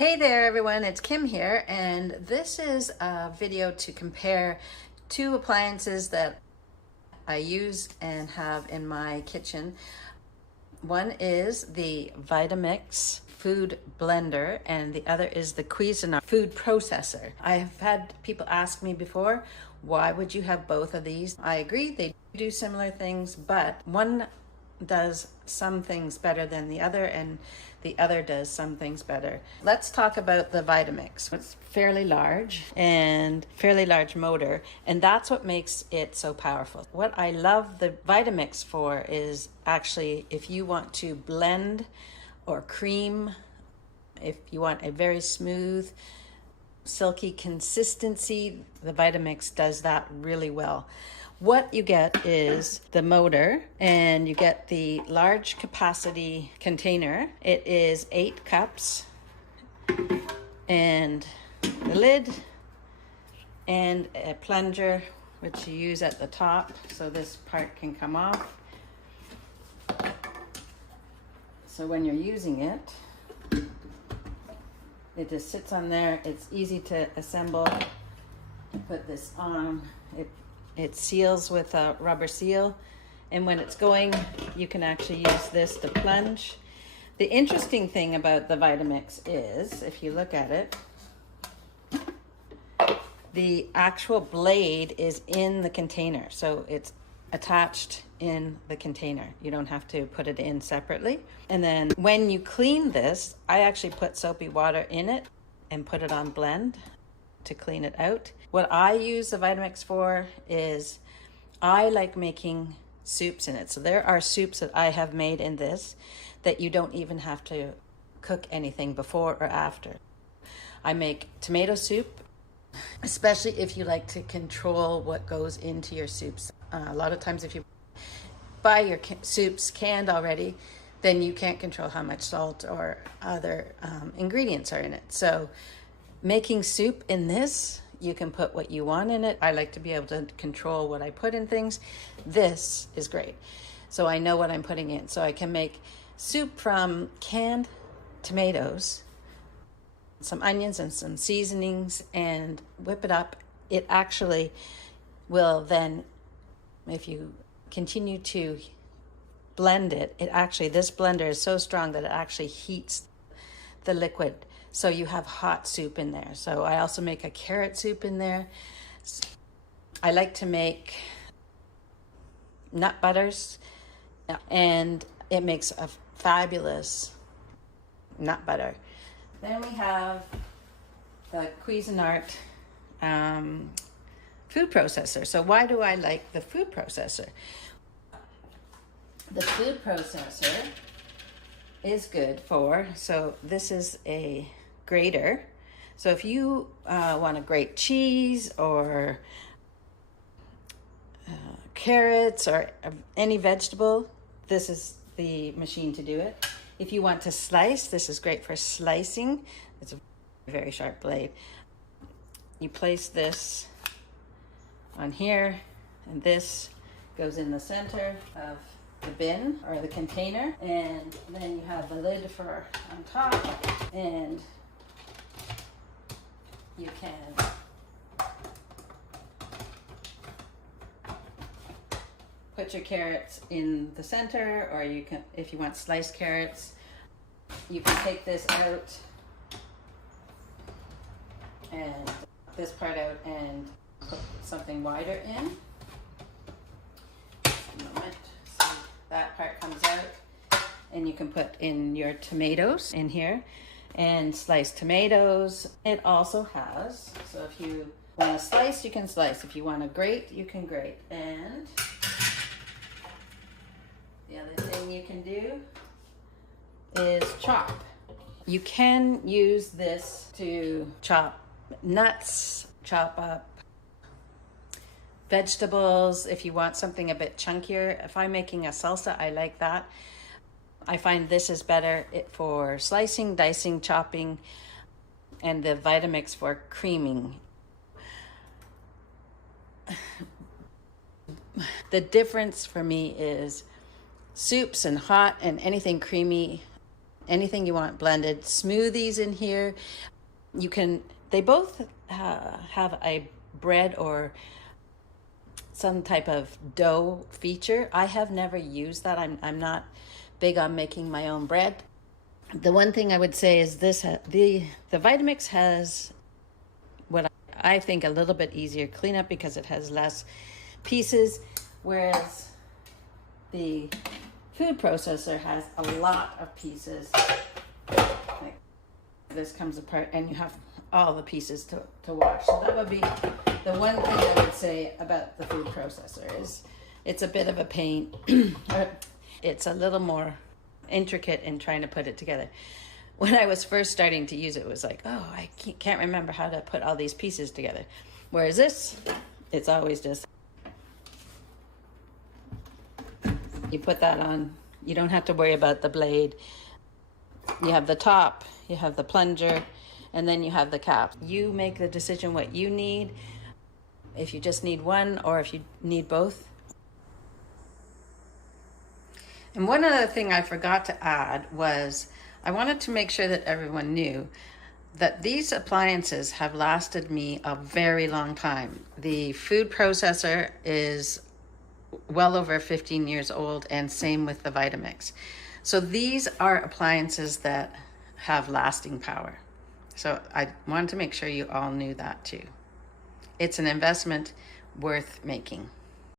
Hey there everyone, it's Kim here, and this is a video to compare two appliances that I use and have in my kitchen. One is the Vitamix food blender and the other is the Cuisinart food processor. I have had people ask me before, why would you have both of these? I agree, they do similar things, but one does some things better than the other and the other does some things better. Let's talk about the Vitamix. It's fairly large and fairly large motor, and that's what makes it so powerful. What I love the Vitamix for is actually if you want to blend or cream, if you want a very smooth, silky consistency, the Vitamix does that really well. What you get is the motor, and you get the large capacity container. It is 8 cups, and the lid, and a plunger, which you use at the top, so this part can come off. So when you're using it, it just sits on there. It's easy to assemble. Put this on. It seals with a rubber seal, and when it's going, you can actually use this to plunge. The interesting thing about the Vitamix is, if you look at it, the actual blade is in the container, so it's attached in the container. You don't have to put it in separately. And then when you clean this, I actually put soapy water in it and put it on blend to clean it out. What I use the Vitamix for is I like making soups in it. So there are soups that I have made in this that you don't even have to cook anything before or after. I make tomato soup, especially if you like to control what goes into your soups. A lot of times if you buy your soups canned already, then you can't control how much salt or other ingredients are in it. So making soup in this, you can put what you want in it. I like to be able to control what I put in things. This is great. So I know what I'm putting in. So I can make soup from canned tomatoes, some onions and some seasonings, and whip it up. It actually will then, if you continue to blend it, this blender is so strong that it actually heats the liquid. So you have hot soup in there. So I also make a carrot soup in there. I like to make nut butters, and it makes a fabulous nut butter. Then we have the Cuisinart food processor. So why do I like the food processor? The food processor is good for, so this is a grater. So if you want to grate cheese or carrots or any vegetable, this is the machine to do it. If you want to slice, this is great for slicing. It's a very sharp blade. You place this on here, and this goes in the center of the bin or the container, and then you have the lid for on top, and you can put your carrots in the center, or you can, if you want sliced carrots, you can take this out and this part out and put something wider in. That part comes out, and you can put in your tomatoes in here and sliced tomatoes. It also has, so if you want to slice, you can slice. If you want to grate, you can grate. And the other thing you can do is chop. You can use this to chop nuts, chop up vegetables. If you want something a bit chunkier, if I'm making a salsa, I like that. I find this is better for slicing, dicing, chopping, and the Vitamix for creaming. The difference for me is soups and hot and anything creamy anything you want blended. Smoothies in here. They both have a bread or some type of dough feature. I have never used that. I'm not big on making my own bread. The one thing I would say is this, the Vitamix has what I think a little bit easier cleanup because it has less pieces, whereas the food processor has a lot of pieces. Like this comes apart and you have all the pieces to wash. So that would be the one thing I would say about the food processor is it's a bit of a pain. It's a little more intricate in trying to put it together. When I was first starting to use it, it was like, oh, I can't remember how to put all these pieces together. Whereas this, it's always just, you put that on, you don't have to worry about the blade. You have the top, you have the plunger, and then you have the cap. You make the decision what you need, if you just need one or if you need both. And one other thing I forgot to add was I wanted to make sure that everyone knew that these appliances have lasted me a very long time. The food processor is well over 15 years old, and same with the Vitamix. So these are appliances that have lasting power. So I wanted to make sure you all knew that too. It's an investment worth making.